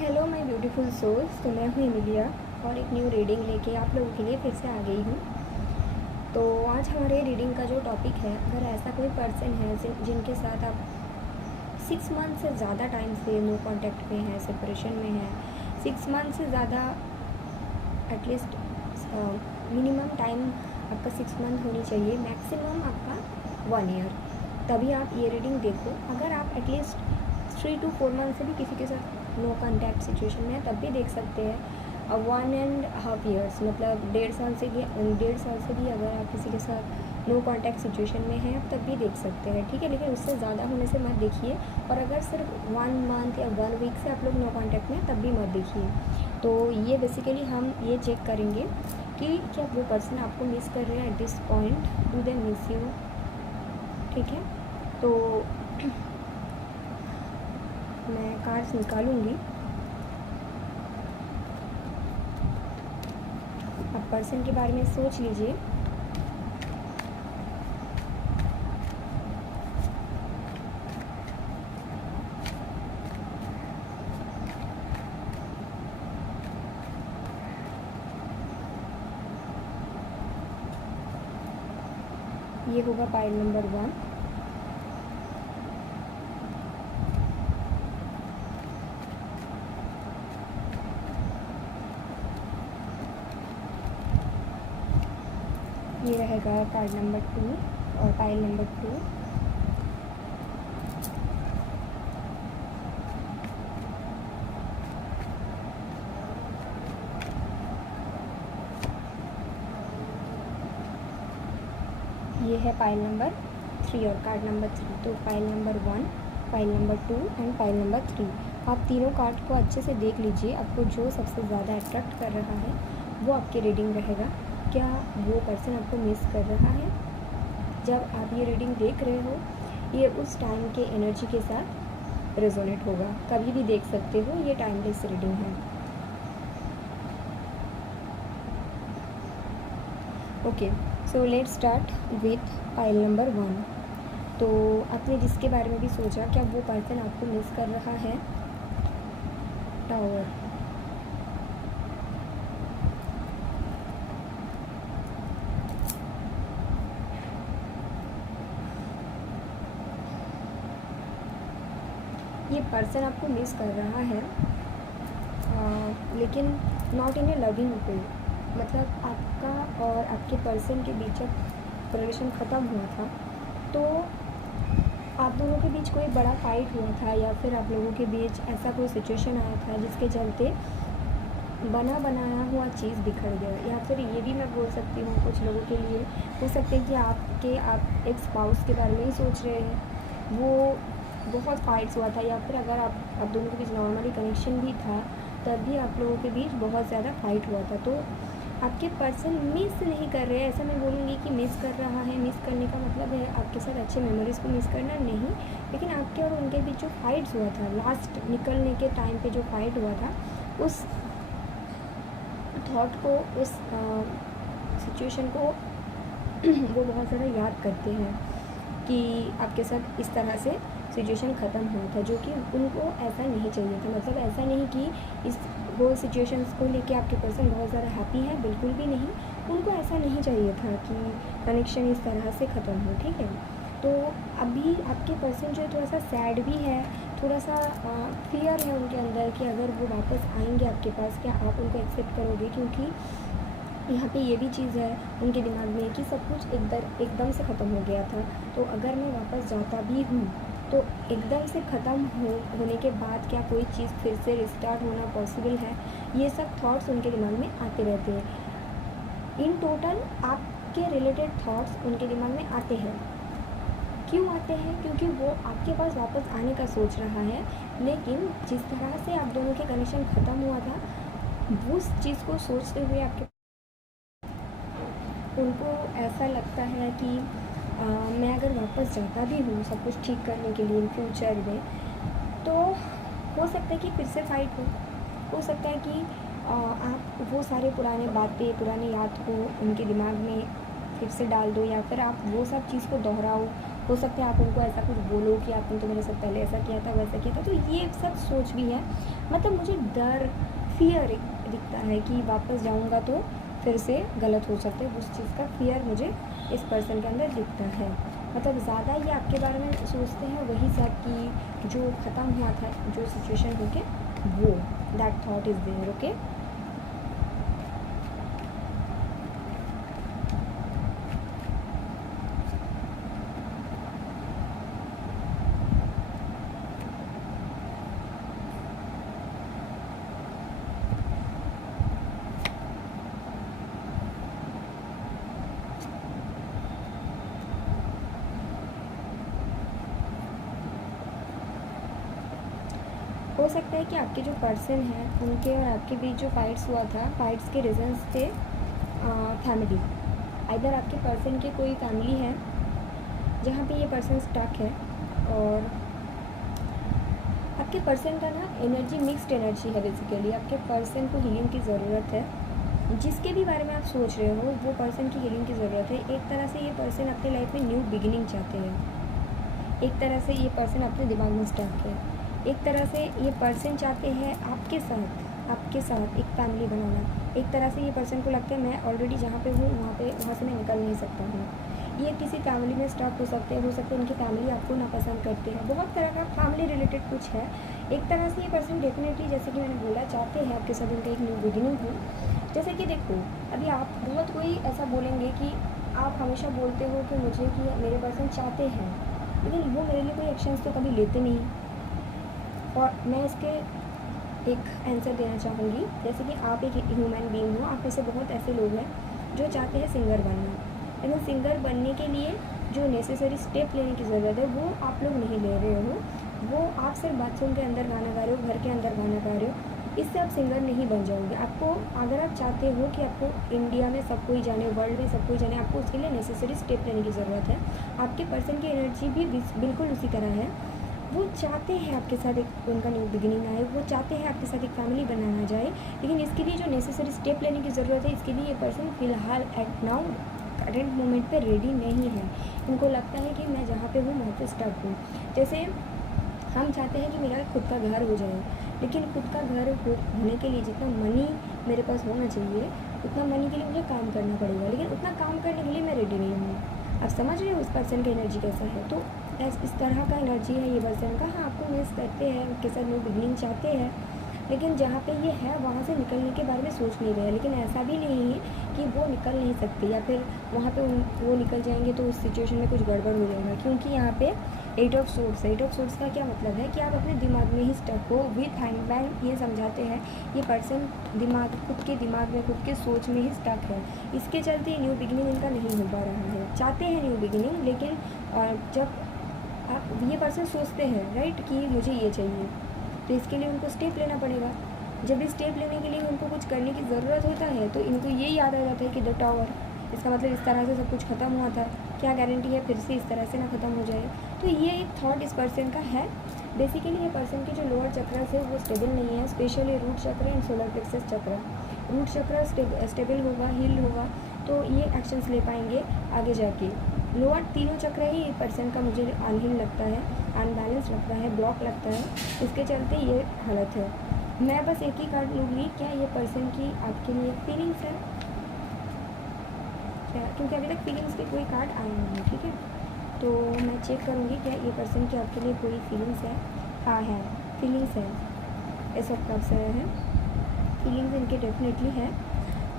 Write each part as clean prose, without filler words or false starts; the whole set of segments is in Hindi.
Hello my beautiful souls. तो मैं हूँ एमिलिया और एक न्यू रीडिंग लेके आप लोगों के लिए फिर से आ गई हूँ। तो आज हमारे रीडिंग का जो टॉपिक है, अगर ऐसा कोई पर्सन है जिनके साथ आप 6 मंथ से ज़्यादा टाइम से नो कांटेक्ट में है, सेपरेशन में है, 6 मंथ से ज़्यादा एटलीस्ट मिनिमम टाइम आपका 6 मंथ होनी चाहिए, मैक्सिमम आपका 1 ईयर, तभी आप ये रीडिंग देखो। अगर आप एटलीस्ट 3 to 4 मंथ से भी किसी के साथ नो कांटेक्ट सिचुएशन में है तब भी देख सकते हैं। 1.5 ईयर्स मतलब 1.5 साल से भी अगर आप किसी के साथ नो कांटेक्ट सिचुएशन में हैं तब भी देख सकते हैं, ठीक है। लेकिन उससे ज़्यादा होने से मत देखिए, और अगर सिर्फ 1 मंथ या 1 वीक से आप लोग नो कांटेक्ट में हैं तब भी मत देखिए। तो ये बेसिकली हम ये चेक करेंगे कि क्या वो पर्सन आपको मिस कर रहे हैं at this point, do they miss you, ठीक है। तो मैं कार्ड्स निकालूंगी। आप पर्सन के बारे में सोच लीजिए। ये होगा पाइल नंबर 1। ये रहेगा कार्ड नंबर 2 और पाइल नंबर 2। ये है पाइल नंबर 3 और कार्ड नंबर 3। तो pile number 1, pile number 2 and pile number 3। आप तीनों कार्ड को अच्छे से देख लीजिए। आपको जो सबसे ज़्यादा अट्रैक्ट कर रहा है वो आपकी रीडिंग रहेगा। क्या वो पर्सन आपको मिस कर रहा है? जब आप ये रीडिंग देख रहे हो, ये उस टाइम के एनर्जी के साथ रेजोनेट होगा। कभी भी देख सकते हो, ये टाइमलेस रीडिंग है। Okay, so let's start with pile number 1। तो आपने जिसके बारे में भी सोचा, क्या वो पर्सन आपको मिस कर रहा है? टावर, ये पर्सन आपको मिस कर रहा है, लेकिन नॉट इन ए लविंग वे। मतलब आपका और आपके पर्सन के बीच जब रिलेशन ख़त्म हुआ था तो आप दोनों के बीच कोई बड़ा फाइट हुआ था, या फिर आप लोगों के बीच ऐसा कोई सिचुएशन आया था जिसके चलते बना बनाया हुआ चीज़ बिखर गया। या फिर ये भी मैं बोल सकती हूँ, कुछ लोगों के लिए हो सकता है कि आप एक स्पाउस के बारे में ही सोच रहे हैं, वो बहुत फाइट्स हुआ था, या फिर अगर आप दोनों के बीच नॉर्मली कनेक्शन भी था तब भी आप लोगों के बीच बहुत ज़्यादा फाइट हुआ था। तो आपके पर्सन मिस नहीं कर रहे हैं, ऐसा मैं बोलूँगी कि मिस कर रहा है। मिस करने का मतलब है आपके साथ अच्छे मेमोरीज़ को मिस करना नहीं, लेकिन आपके और उनके बीच जो फाइट्स हुआ था, लास्ट निकलने के टाइम पे जो फाइट हुआ था, उस थॉट को, उस सिचुएशन को वो बहुत ज़्यादा याद करते हैं कि आपके साथ इस तरह से सिचुएशन ख़त्म हुआ था, जो कि उनको ऐसा नहीं चाहिए था। मतलब ऐसा नहीं कि इस वो सिचुएशंस को लेके आपके पर्सन बहुत ज़्यादा हैप्पी है, बिल्कुल भी नहीं। उनको ऐसा नहीं चाहिए था कि कनेक्शन इस तरह से ख़त्म हो, ठीक है। तो अभी आपके पर्सन जो है थोड़ा सा सैड भी है, थोड़ा सा फियर है उनके अंदर कि अगर वो वापस आएंगे आपके पास, क्या आप उनको एक्सेप्ट करोगे? क्योंकि यहाँ पे ये भी चीज़ है उनके दिमाग में कि सब कुछ एकदम से ख़त्म हो गया था, तो अगर मैं वापस जाता भी हूँ तो एकदम से ख़त्म होने के बाद क्या कोई चीज़ फिर से रिस्टार्ट होना पॉसिबल है? ये सब थॉट्स उनके दिमाग में आते रहते हैं। इन टोटल आपके रिलेटेड थॉट्स उनके दिमाग में आते हैं। क्यों आते हैं? क्योंकि वो आपके पास वापस आने का सोच रहा है, लेकिन जिस तरह से आप दोनों के कनेक्शन ख़त्म हुआ था, उस चीज़ को सोचते हुए उनको ऐसा लगता है कि मैं अगर वापस जाता भी हूँ सब कुछ ठीक करने के लिए इन फ्यूचर में, तो हो सकता है कि फिर से फाइट हो सकता है कि आप वो सारे पुराने बातें, पुरानी याद को उनके दिमाग में फिर से डाल दो, या फिर आप वो सब चीज़ को दोहराओ हो सकता है आप उनको ऐसा कुछ बोलो कि आपने तो मेरे साथ पहले ऐसा किया था, वैसा किया था, तो ये सब सोच भी है। मतलब मुझे डर, फियर दिखता है कि वापस जाऊँगा तो फिर से गलत हो सकता है, उस चीज़ का फियर मुझे इस पर्सन के अंदर दिखता है। मतलब ज़्यादा ये आपके बारे में सोचते हैं, वही सब कि जो ख़त्म हुआ था, जो सिचुएशन हो के, वो that thought is there. Okay, हो सकता है कि आपके जो पर्सन हैं उनके और आपके बीच जो फाइट्स हुआ था, फाइट्स के रीजंस थे फैमिली। इधर आपके पर्सन के कोई फैमिली है जहाँ पे ये पर्सन स्टक है, और आपके पर्सन का ना एनर्जी मिक्स्ड एनर्जी है। बेसिकली आपके पर्सन को हीलिंग की ज़रूरत है। जिसके भी बारे में आप सोच रहे हो वो पर्सन की हीलिंग की ज़रूरत है। एक तरह से ये पर्सन अपनी लाइफ में न्यू बिगिनिंग चाहते हैं। एक तरह से ये पर्सन अपने दिमाग में स्टक है। एक तरह से ये पर्सन चाहते हैं आपके साथ एक फैमिली बनाना। एक तरह से ये पर्सन को लगता है मैं ऑलरेडी जहाँ पे हूँ वहाँ से मैं निकल नहीं सकता हूँ। ये किसी फैमिली में स्टक हो सकते हैं, इनकी फैमिली आपको नापसंद करते हैं, बहुत तरह का फैमिली रिलेटेड कुछ है। एक तरह से ये पर्सन डेफिनेटली, जैसे कि मैंने बोला, चाहते हैं आपके साथ उनका एक न्यू बिगिनिंग हो। जैसे कि देखो, अभी आप बहुत कोई ऐसा बोलेंगे कि आप हमेशा बोलते हो कि मुझे कि मेरे पर्सन चाहते हैं, लेकिन वो मेरे लिए कोई एक्शंस तो कभी लेते नहीं। और मैं इसके एक आंसर देना चाहूँगी। जैसे कि आप एक ह्यूमन बीइंग हो, आप में से बहुत ऐसे लोग हैं जो चाहते हैं सिंगर बनना, लेकिन सिंगर बनने के लिए जो नेसेसरी स्टेप लेने की ज़रूरत है वो आप लोग नहीं ले रहे हो। वो आप सिर्फ बाथरूम के अंदर गाना गा रहे हो, घर के अंदर गाना गा रहे हो। इससे आप सिंगर नहीं बन जाओगे। आपको, अगर आप चाहते हो कि आपको इंडिया में सब कोई जाने, वर्ल्ड में सब कोई जाने, आपको उसके लिए नेसेसरी स्टेप लेने की ज़रूरत है। आपके पर्सन की एनर्जी भी बिल्कुल उसी तरह है। वो चाहते हैं आपके साथ एक उनका न्यू बिगिनिंग आए, वो चाहते हैं आपके साथ एक फैमिली बनाना जाए, लेकिन इसके लिए जो नेसेसरी स्टेप लेने की ज़रूरत है, इसके लिए ये पर्सन फ़िलहाल एट नाउ करेंट मोमेंट पे रेडी नहीं है। इनको लगता है कि मैं जहाँ पे हूँ वहाँ पे स्टक हूँ। जैसे हम चाहते हैं कि मेरा खुद का घर हो जाए, लेकिन खुद का घर होने के लिए जितना मनी मेरे पास होना चाहिए, उतना मनी के लिए मुझे काम करना पड़ेगा, लेकिन उतना काम करने के लिए मैं रेडी नहीं हूँ। आप समझ रहे हो उस पर्सन की एनर्जी कैसा है? तो इस तरह का एनर्जी है ये पर्सन का। हाँ, आपको मिस करते हैं, उनके साथ न्यू बिगनिंग चाहते हैं, लेकिन जहाँ पे ये है वहाँ से निकलने के बारे में सोच नहीं रहे हैं। लेकिन ऐसा भी नहीं है कि वो निकल नहीं सकते, या फिर वहाँ पे वो निकल जाएंगे तो उस सिचुएशन में कुछ गड़बड़ हो जाएगा, क्योंकि यहाँ पे 8 ऑफ सोर्ड्स है। 8 ऑफ सोर्ड्स का क्या मतलब है कि आप अपने दिमाग में ही स्टक हो। विथ हैंगमैन ये समझाते हैं ये पर्सन खुद के दिमाग में, खुद के सोच में ही स्टक है। इसके चलते न्यू बिगिनिंग इनका नहीं हो पा रहा है। चाहते हैं न्यू बिगिनिंग, लेकिन जब आप ये पर्सन सोचते हैं राइट कि मुझे ये चाहिए, तो इसके लिए उनको स्टेप लेना पड़ेगा। जब इस स्टेप लेने के लिए उनको कुछ करने की ज़रूरत होता है तो इनको ये याद आ जाता है कि द टावर, इसका मतलब इस तरह से सब कुछ ख़त्म हुआ था, क्या गारंटी है फिर से इस तरह से ना ख़त्म हो जाए। तो ये एक थॉट इस पर्सन का है। बेसिकली ये पर्सन के जो लोअर चक्र है वो स्टेबल नहीं है, स्पेशली रूट चक्र एंड सोलर प्लेक्सस चक्र। रूट चक्र स्टेबल होगा, हील होगा, तो ये एक्शंस ले पाएंगे आगे जाके। लोअर तीनों चक्र ही एक पर्सन का मुझे अनहील लगता है, अनबैलेंस लगता है, ब्लॉक लगता है। इसके चलते ये हालत है। मैं बस एक ही कार्ड लूँगी, क्या ये पर्सन की आपके लिए फीलिंग्स है क्या, क्योंकि अभी तक फीलिंग्स के कोई कार्ड आए नहीं है, ठीक है। तो मैं चेक करूँगी क्या ये पर्सन की आपके लिए कोई फीलिंग्स है। हाँ है, फीलिंग्स है, ऐसा कब से है, फीलिंग्स इनके डेफिनेटली है।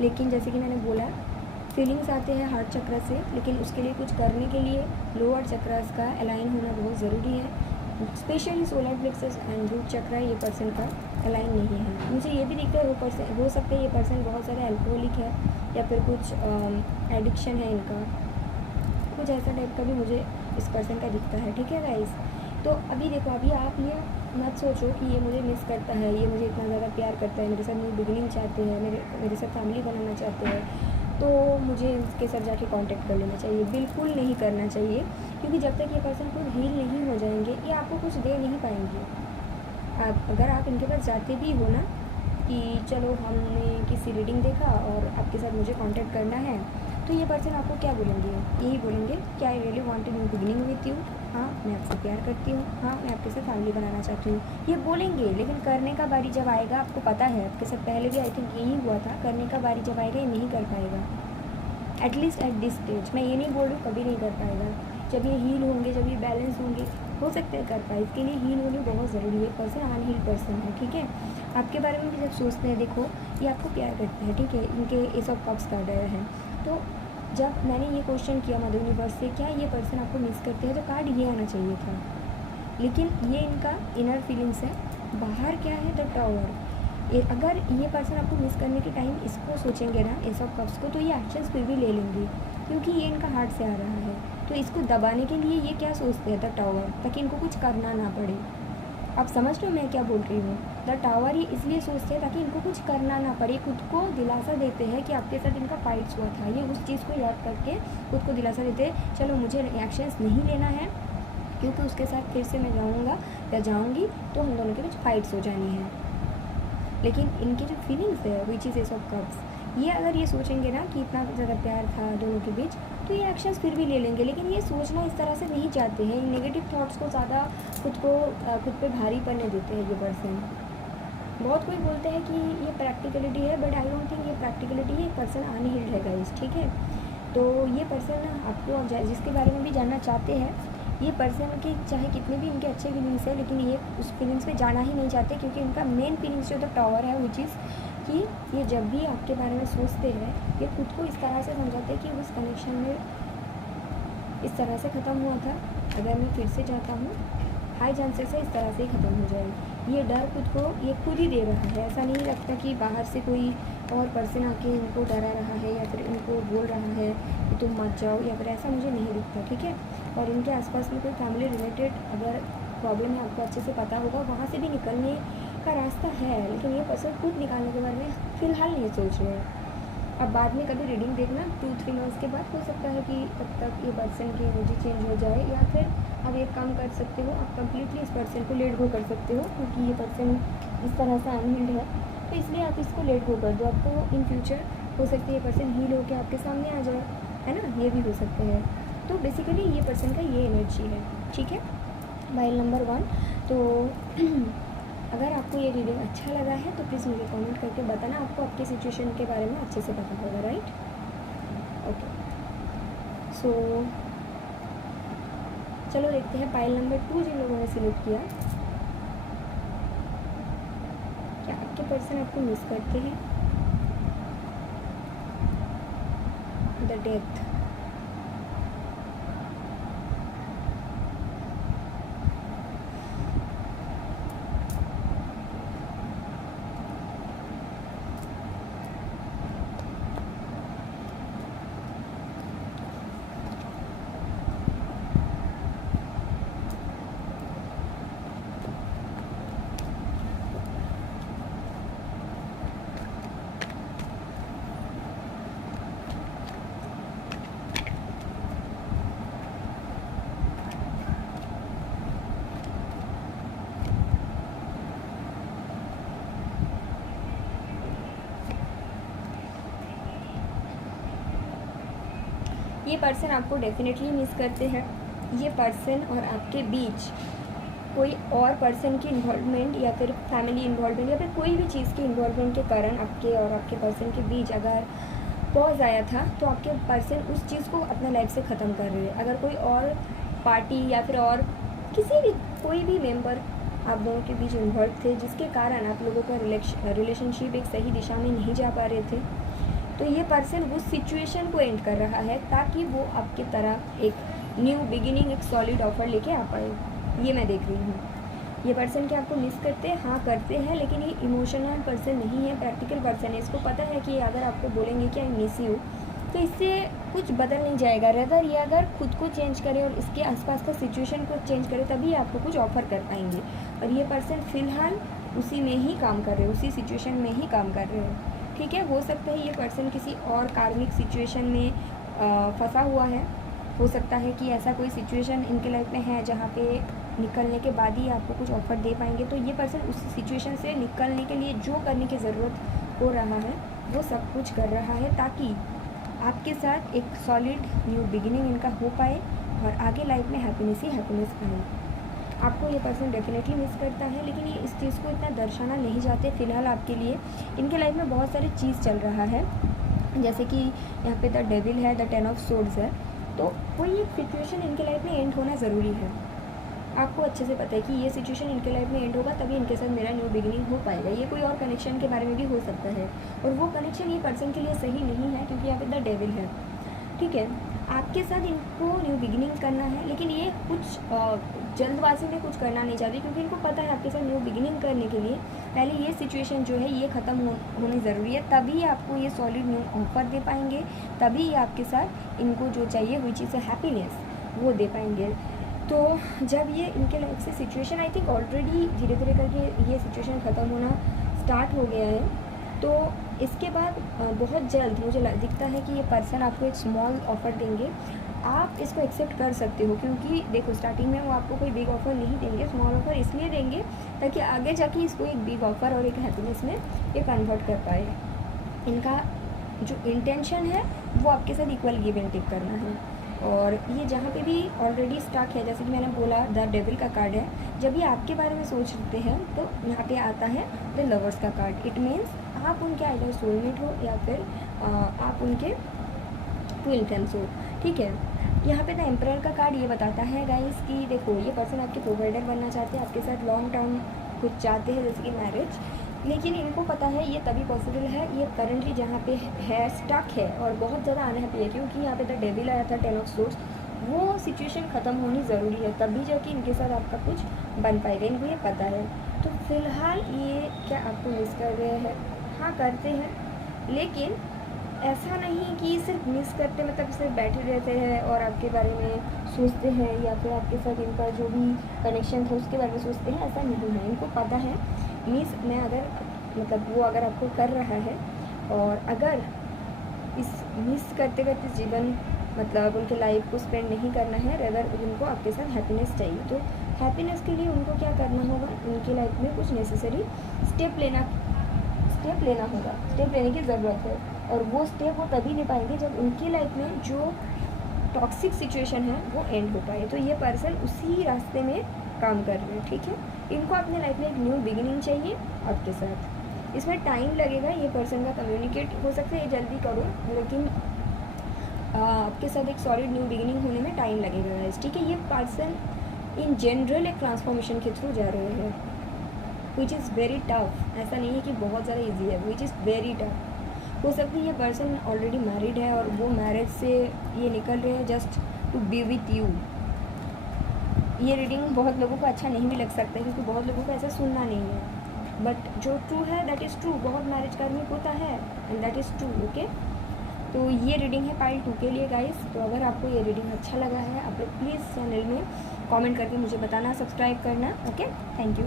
लेकिन जैसे कि मैंने बोला, फीलिंग्स आते हैं हार्ट चक्र से, लेकिन उसके लिए कुछ करने के लिए लोअर चक्रस का अलाइन होना बहुत ज़रूरी है। Specially solar plexus and root chakra ये पर्सन का अलाइन नहीं है। मुझे ये भी दिखता है वो पर्सन, हो सकता है ये पर्सन बहुत सारा अल्कोहलिक है, या फिर कुछ एडिक्शन है इनका, कुछ ऐसा टाइप का भी मुझे इस पर्सन का दिखता है, ठीक है गाइस। तो अभी देखो, अभी आप ये मत सोचो कि ये मुझे मिस करता है, ये मुझे इतना ज़्यादा प्यार करता है, मेरे साथ न्यू बिगिनिंग चाहते हैं, मेरे साथ फैमिली बनाना चाहते हैं, तो मुझे इसके साथ जाके कांटेक्ट कर लेना चाहिए। बिल्कुल नहीं करना चाहिए, क्योंकि जब तक ये पर्सन खुद हील नहीं हो जाएंगे, ये आपको कुछ दे नहीं पाएंगे। अगर आप इनके पास जाते भी हो ना कि चलो हमने किसी रीडिंग देखा और आपके साथ मुझे कांटेक्ट करना है, तो ये पर्सन आपको क्या बोलेंगे, यही बोलेंगे कि I really want new beginning with you, हाँ मैं आपसे प्यार करती हूँ, हाँ मैं आपके साथ फैमिली बनाना चाहती हूँ, ये बोलेंगे। लेकिन करने का बारी जब आएगा, आपको पता है आपके साथ पहले भी आई थिंक यही हुआ था, करने का बारी जब आएगा ये नहीं कर पाएगा, एटलीस्ट एट दिस स्टेज। मैं ये नहीं बोल रही कभी नहीं कर पाएगा, जब ये हील होंगे, जब ये बैलेंस होंगे, हो सकता है कर पाए। इसके लिए हील होनी बहुत ज़रूरी है। पर्सन अनहील्ड पर्सन है, ठीक है। आपके बारे में भी जब सोचते हैं, देखो ये आपको प्यार करते हैं, ठीक है, इनके एस ऑफ कप्स कार्ड आया है। तो जब मैंने ये क्वेश्चन किया मदर यूनिवर्स से, क्या ये पर्सन आपको मिस करते हैं, तो कार्ड ये आना चाहिए था। लेकिन ये इनका इनर फीलिंग्स है। बाहर क्या है, द टावर। अगर ये पर्सन आपको मिस करने के टाइम इसको सोचेंगे ना, एस ऑफ कप्स को, तो ये एक्शंस फिर भी ले लेंगे, क्योंकि ये इनका हार्ट से आ रहा है। तो इसको दबाने के लिए ये क्या सोचते हैं, द टावर, ताकि इनको कुछ करना ना पड़े। आप समझ रहे हो मैं क्या बोल रही हूँ। द टावर ये इसलिए सोचते हैं ताकि इनको कुछ करना ना पड़े, खुद को दिलासा देते हैं कि आपके साथ इनका फाइट्स हुआ था। ये उस चीज़ को याद करके खुद को दिलासा देते हैं, चलो मुझे एक्शंस नहीं लेना है, क्योंकि उसके साथ फिर से मैं जाऊँगा या जाऊँगी तो हम दोनों के बीच फाइट्स हो जानी है। लेकिन इनकी जो फीलिंग्स है which is S of cups, ये अगर ये सोचेंगे ना कि इतना ज़्यादा प्यार था दोनों के बीच, तो ये एक्शंस फिर भी ले लेंगे। लेकिन ये सोचना इस तरह से नहीं चाहते हैं, नेगेटिव थॉट्स को ज़्यादा खुद पे भारी पड़ने देते हैं ये पर्सन। बहुत कोई बोलते हैं कि ये प्रैक्टिकलिटी है, बट आई डोंट थिंक ये प्रैक्टिकलिटी है। पर्सन अनहील्ड है गाइस, ठीक है। तो ये पर्सन आपको जिसके बारे में भी जानना चाहते हैं, ये पर्सन के चाहे कितने भी इनके अच्छे फीलिंग्स है, लेकिन ये उस फीलिंग्स पे जाना ही नहीं चाहते, क्योंकि इनका मेन फीलिंग्स जो द टावर है, विच इज़ कि ये जब भी आपके बारे में सोचते हैं, ये खुद को इस तरह से समझाते हैं कि उस कनेक्शन में इस तरह से ख़त्म हुआ था, अगर मैं फिर से जाता हूँ हाई चांसेस है इस तरह से ही ख़त्म हो जाएगी। ये डर खुद को ये खुद ही दे रहा है, ऐसा नहीं लगता कि बाहर से कोई और पर्सन आके इनको डरा रहा है या फिर इनको बोल रहा है कि तुम मत जाओ, या फिर ऐसा मुझे नहीं दिखता, ठीक है। और इनके आसपास में कोई फैमिली रिलेटेड अगर प्रॉब्लम है, आपको अच्छे से पता होगा, वहाँ से भी निकलने का रास्ता है, लेकिन ये पर्सन खुद निकालने के बारे में फ़िलहाल नहीं सोच रहे हैं। अब बाद में कभी रीडिंग देखना 2-3 मंथ्स के बाद, हो सकता है कि तब तक ये पर्सन की एनर्जी चेंज हो जाए, या फिर आप एक काम कर सकते हो, आप कम्प्लीटली इस पर्सन को लेट गो कर सकते हो, क्योंकि ये पर्सन इस तरह से अनहील्ड है, तो इसलिए आप इसको लेट गो कर दो। आपको इन फ्यूचर हो सकता है ये पर्सन हील होकर आपके सामने आ जाए, है ना, ये भी हो सकते हैं। तो बेसिकली ये पर्सन का ये एनर्जी है, ठीक है। File number 1। तो अगर आपको ये रीडिंग अच्छा लगा है तो प्लीज़ मुझे कमेंट करके बताना, आपको आपके सिचुएशन के बारे में अच्छे से पता होगा, राइट। ओके, सो चलो देखते हैं पाइल नंबर 2 जिन लोगों ने सिलेक्ट किया, क्या आपके पर्सन आपको मिस करते हैं। द डेथ, ये पर्सन आपको डेफिनेटली मिस करते हैं। ये पर्सन और आपके बीच कोई और पर्सन की इन्वॉल्वमेंट या फिर फैमिली इन्वॉल्वमेंट या फिर कोई भी चीज़ की इन्वॉल्वमेंट के कारण आपके और आपके पर्सन के बीच अगर पॉज आया था, तो आपके पर्सन उस चीज़ को अपने लाइफ से ख़त्म कर रहे हैं। अगर कोई और पार्टी या फिर और किसी भी कोई भी मेंबर आप दोनों के बीच इन्वॉल्व थे, जिसके कारण आप लोगों का रिलेशनशिप एक सही दिशा में नहीं जा पा रहे थे, तो ये पर्सन उस सिचुएशन को एंड कर रहा है ताकि वो आपकी तरह एक न्यू बिगिनिंग, एक सॉलिड ऑफर लेके आ पाए। ये मैं देख रही हूँ। ये पर्सन क्या आपको मिस करते हैं, हाँ करते हैं, लेकिन ये इमोशनल पर्सन नहीं है, प्रैक्टिकल पर्सन है। इसको पता है कि अगर आपको बोलेंगे कि आई मिस यू, तो इससे कुछ बदल नहीं जाएगा। रेदर ये अगर खुद को चेंज करे और इसके आसपास का सिचुएशन को चेंज करे, तभी आपको कुछ ऑफर कर पाएंगे। और ये पर्सन फ़िलहाल उसी में ही काम कर रहे हैं, उसी सिचुएशन में ही काम कर रहे हैं, ठीक है। हो सकता है ये पर्सन किसी और कार्मिक सिचुएशन में फंसा हुआ है। हो सकता है कि ऐसा कोई सिचुएशन इनके लाइफ में है जहाँ पे निकलने के बाद ही आपको कुछ ऑफ़र दे पाएंगे। तो ये पर्सन उस सिचुएशन से निकलने के लिए जो करने की ज़रूरत हो रहा है वो सब कुछ कर रहा है, ताकि आपके साथ एक सॉलिड न्यू बिगिनिंग इनका हो पाए और आगे लाइफ में हैप्पीनेस ही हैप्पीनेस आए। आपको ये पर्सन डेफिनेटली मिस करता है, लेकिन ये इस चीज़ को इतना दर्शाना नहीं चाहते फ़िलहाल आपके लिए। इनके लाइफ में बहुत सारी चीज़ चल रहा है, जैसे कि यहाँ पे द डेविल है, द 10 ऑफ सोर्ड्स है, तो कोई एक सिचुएशन इनके लाइफ में एंड होना ज़रूरी है। आपको अच्छे से पता है कि ये सिचुएशन इनके लाइफ में एंड होगा तभी इनके साथ मेरा न्यू बिगिनिंग हो पाएगा। ये कोई और कनेक्शन के बारे में भी हो सकता है, और वो कनेक्शन ये पर्सन के लिए सही नहीं है क्योंकि यहाँ पे द डेविल है, ठीक है। आपके साथ इनको न्यू बिगिनिंग करना है, लेकिन ये कुछ जल्दबाजी में कुछ करना नहीं चाहते, क्योंकि इनको पता है आपके साथ न्यू बिगिनिंग करने के लिए पहले ये सिचुएशन जो है ये ख़त्म होनी ज़रूरी है, तभी आपको ये सॉलिड न्यू ऑफर दे पाएंगे, तभी ये आपके साथ इनको जो चाहिए विच इज़ हैप्पीनेस वो दे पाएंगे। तो जब ये इनके लाइफ से सिचुएशन आई थिंक ऑलरेडी धीरे धीरे करके ये सिचुएशन ख़त्म होना स्टार्ट हो गया है, तो इसके बाद बहुत जल्द मुझे दिखता है कि ये पर्सन आपको एक स्मॉल ऑफ़र देंगे। आप इसको एक्सेप्ट कर सकते हो, क्योंकि देखो स्टार्टिंग में वो आपको कोई बिग ऑफ़र नहीं देंगे, स्मॉल ऑफ़र इसलिए देंगे ताकि आगे जाके इसको एक बिग ऑफ़र और एक हैप्पीनेस में ये कन्वर्ट कर पाए। इनका जो इंटेंशन है वो आपके साथ इक्वल गिव एंड टेक करना है, और ये जहाँ पे भी ऑलरेडी स्टक है, जैसे कि मैंने बोला द डेविल का कार्ड है, जब ये आपके बारे में सोचते हैं तो यहाँ पे आता है द लवर्स का कार्ड। इट मीन्स आप उनके आइडर सोलमेट हो या फिर आप उनके ट्विन फ्लेम्स हो, ठीक है। यहाँ पे द एम्परर का कार्ड ये बताता है गाइस कि देखो ये पर्सन आपके प्रोवाइडर बनना चाहते हैं, आपके साथ लॉन्ग टर्म कुछ चाहते हैं जैसे कि मैरिज, लेकिन इनको पता है ये तभी पॉसिबल है, ये करंटली जहाँ पे है स्टक है और बहुत ज़्यादा अनहैप्पी है, क्योंकि यहाँ पे द डेविल आया था 10 ऑफ सोर्ड्स, वो सिचुएशन ख़त्म होनी ज़रूरी है तभी जाके इनके साथ आपका कुछ बन पाएगा, इनको ये पता है। तो फ़िलहाल ये क्या आपको मिस कर रहे हैं? हाँ करते हैं, लेकिन ऐसा नहीं कि सिर्फ मिस करते मतलब सिर्फ बैठे रहते हैं और आपके बारे में सोचते हैं या फिर आपके साथ इनका जो भी कनेक्शन था उसके बारे में सोचते हैं, ऐसा नहीं है। इनको पता है मिस मैं अगर मतलब वो अगर आपको कर रहा है, और अगर इस मिस करते करते जीवन मतलब उनके लाइफ को स्पेंड नहीं करना है, रेदर उनको आपके साथ हैप्पीनेस चाहिए, तो हैप्पीनेस के लिए उनको क्या करना होगा, उनकी लाइफ में कुछ नेसेसरी स्टेप लेना होगा, स्टेप लेने की ज़रूरत है, और वो स्टेप वो तभी ले पाएंगे जब उनकी लाइफ में जो टॉक्सिक सिचुएशन है वो एंड हो पाए। तो ये पर्सन उसी रास्ते में काम कर रहे हैं, ठीक है। इनको अपने लाइफ में एक न्यू बिगिनिंग चाहिए आपके साथ, इसमें टाइम लगेगा, ये पर्सन का कम्युनिकेट हो सकता है ये जल्दी करो, लेकिन आपके साथ एक सॉलिड न्यू बिगिनिंग होने में टाइम लगेगा गाइस, ठीक है। ये पर्सन इन जनरल एक ट्रांसफॉर्मेशन के थ्रू जा रहे हैं विच इज़ वेरी टफ, ऐसा नहीं है कि बहुत ज़्यादा ईजी है, विच इज़ वेरी टफ। हो सकता है ये पर्सन ऑलरेडी मैरिड है और वो मैरिज से ये निकल रहे हैं just to be with you. ये रीडिंग बहुत लोगों को अच्छा नहीं भी लग सकता है क्योंकि बहुत लोगों को ऐसा सुनना नहीं है, बट जो ट्रू है दैट इज़ ट्रू, बहुत मैरिज करनी होता है and that is true, okay. तो ये रीडिंग है पाइल 2 के लिए गाइस। तो अगर आपको ये रीडिंग अच्छा लगा है आप लोग प्लीज़ चैनल में कमेंट करके मुझे बताना, सब्सक्राइब करना, ओके, थैंक यू।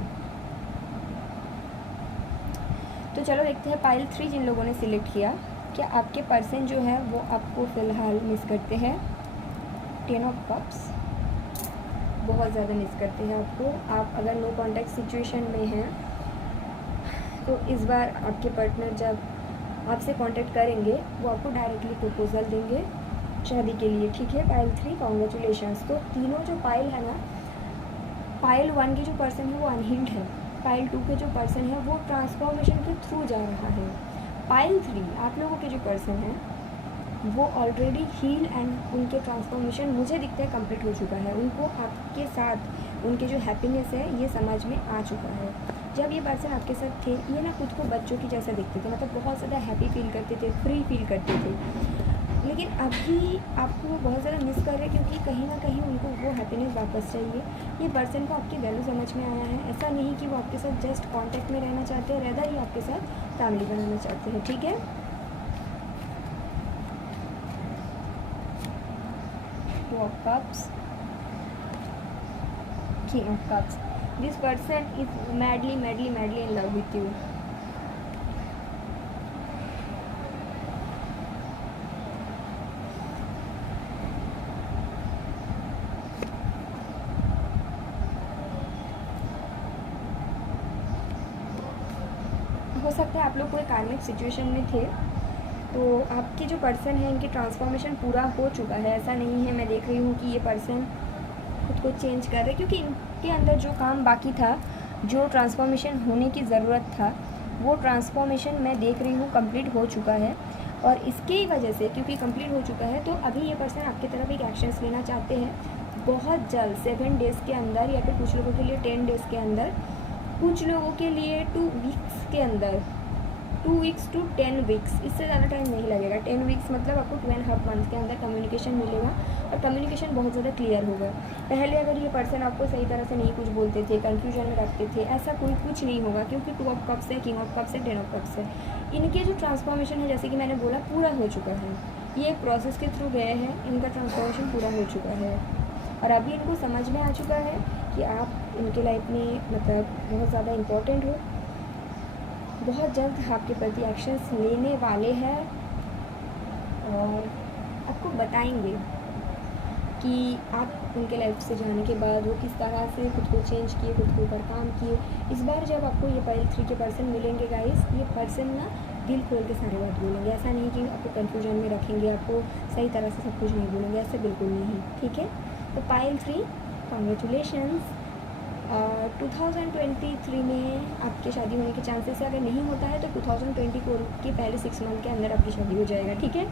तो चलो देखते हैं पाइल 3 जिन लोगों ने सिलेक्ट किया, क्या आपके पर्सन जो है वो आपको फ़िलहाल मिस करते हैं। 10 ऑफ कप्स, बहुत ज़्यादा मिस करते हैं आपको। आप अगर नो कॉन्टैक्ट सिचुएशन में हैं तो इस बार आपके पार्टनर जब आपसे कांटेक्ट करेंगे वो आपको डायरेक्टली प्रपोजल देंगे शादी के लिए, ठीक है। Pile 3 congratulations. तो तीनों जो पाइल है ना, पाइल 1 की जो पर्सन है वो अनहिल्ड है, पाइल 2 के जो पर्सन है वो ट्रांसफॉर्मेशन के थ्रू जा रहा है, पाइल 3 आप लोगों के जो पर्सन हैं वो ऑलरेडी हील एंड उनके ट्रांसफॉर्मेशन मुझे दिखता है कंप्लीट हो चुका है। उनको आपके साथ उनके जो हैप्पीनेस है ये समझ में आ चुका है। जब ये पर्सन आपके साथ थे ये ना खुद को बच्चों की जैसा दिखते थे, मतलब बहुत ज़्यादा हैप्पी फील करते थे, फ्री फील करते थे, लेकिन अभी आपको वो बहुत ज़्यादा मिस कर रहे हैं क्योंकि कहीं ना कहीं उनको वो हैप्पीनेस वापस चाहिए। ये पर्सन को आपकी वैल्यू समझ में आया है, ऐसा नहीं कि वो आपके साथ जस्ट कांटेक्ट में रहना चाहते हैं, रेदर ही आपके साथ फैमिली बनाना चाहते हैं, ठीक है। Two of Cups, King of Cups. This person is madly in love with you. हो सकता है आप लोग कोई कार्मिक सिचुएशन में थे तो आपके जो पर्सन है इनकी ट्रांसफॉर्मेशन पूरा हो चुका है, ऐसा नहीं है मैं देख रही हूँ कि ये पर्सन खुद को चेंज कर रहे, क्योंकि इनके अंदर जो काम बाकी था, जो ट्रांसफॉर्मेशन होने की ज़रूरत था, वो ट्रांसफॉर्मेशन मैं देख रही हूँ कंप्लीट हो चुका है। और इसकी वजह से क्योंकि कंप्लीट हो चुका है, तो अभी ये पर्सन आपकी तरफ एक एक्शंस लेना चाहते हैं बहुत जल्द, 7 डेज़ के अंदर, या फिर कुछ लोगों के लिए 10 डेज़ के अंदर, कुछ लोगों के लिए 2 वीक्स के अंदर, 2 वीक्स टू 10 वीक्स, इससे ज़्यादा टाइम नहीं लगेगा। 10 वीक्स मतलब आपको 2.5 मंथ के अंदर कम्युनिकेशन मिलेगा, और कम्युनिकेशन बहुत ज़्यादा क्लियर होगा। पहले अगर ये पर्सन आपको सही तरह से नहीं कुछ बोलते थे, कन्फ्यूजन में रखते थे, ऐसा कोई कुछ नहीं होगा, क्योंकि 2 ऑफ कप्स है, किंग ऑफ कप्स है, 10 ऑफ कप्स है। इनके जो ट्रांसफॉर्मेशन है, जैसे कि मैंने बोला, पूरा हो चुका है। ये एक प्रोसेस के थ्रू गए हैं, इनका ट्रांसफॉर्मेशन पूरा हो चुका है, और अभी इनको समझ में आ चुका है कि आप इनके लाइफ में मतलब बहुत ज़्यादा इम्पोर्टेंट हो। बहुत जल्द आपके प्रति एक्शंस लेने वाले हैं, और आपको बताएंगे कि आप उनके लाइफ से जाने के बाद वो किस तरह से खुद को चेंज किए, खुद के ऊपर काम किए। इस बार जब आपको ये पाइल 3 के पर्सन मिलेंगे गाइस, ये पर्सन ना दिल खोल के सारी बात बोलेंगे। ऐसा नहीं कि आपको कन्फ्यूजन में रखेंगे, आपको सही तरह से सब कुछ नहीं बोलेंगे, ऐसे बिल्कुल नहीं, ठीक है। तो पाइल 3, कॉन्ग्रेचुलेशंस। 2023 में आपकी शादी होने के चांसेस है। अगर नहीं होता है तो 2024 के पहले 6 मंथ के अंदर आपकी शादी हो जाएगा, ठीक है।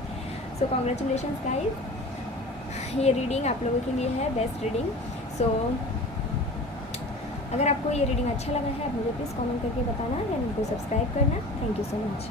सो कॉन्ग्रेचुलेशंस गाइस, ये रीडिंग आप लोगों के लिए है, बेस्ट रीडिंग। सो अगर आपको ये रीडिंग अच्छा लगा है, आप मुझे प्लीज़ कमेंट करके बताना, चैनल को सब्सक्राइब करना। Thank you so much.